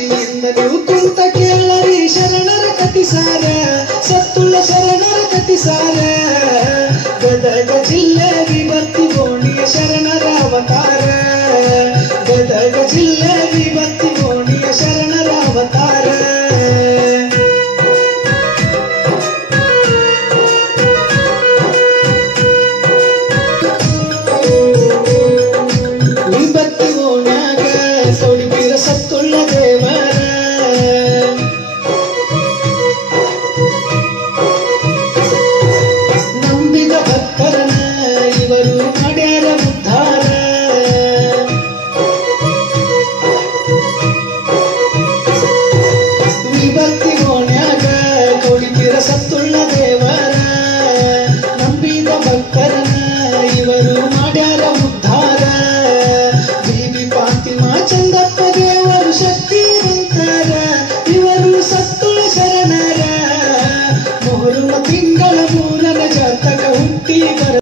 ಶಾಂತಿಯಿಂದ ನೀವು ಕುಂತ ಕೇಳರಿ ಶರಣರ ಕತಿಸಾರ ಸತ್ತುಳ್ಳ ಶರಣರ ಕತಿಸಾರ ಗದಗ ಜಿಲ್ಲೆ ವಿಭಕ್ತಿ ಗೋಣಿಯ ಶರಣರ ಅವತಾರ ಗದಗ ಜಿಲ್ಲೆ ವಿಭಕ್ತಿ ಗೋಣಿಯ ಶರಣರ ಅವತಾರ ವಿಭಕ್ತಿ ಗೋಣ್ಯಾಗ ತೊಡಿಬಿರ ಸತ್ತುಳ್ಳ ದೇವರ ನಂಬಿದ ಭಕ್ತರನ ಇವರು ಮಾಡ್ಯಾರ ಉದ್ಧಾರ ವಿಭಕ್ತಿ ಗೋಣ್ಯಾಗ ತೊಡಿಬಿರ ಸತ್ತುಳ್ಳ ದೇವರ ನಂಬಿದ ಭಕ್ತರನ ಇವರು ಮಾಡ್ಯಾರ ಉದ್ಧಾರ ಬೀಬಿ ಫಾತಿಮಾ ಚಂದಪ್ಪ ದೇವರು ಶಕ್ತಿವಂತರ ಇವರು ಸತ್ತುಳ್ಳ ಶರಣರ ಮೊಹರಂ ತಿಂಗಳ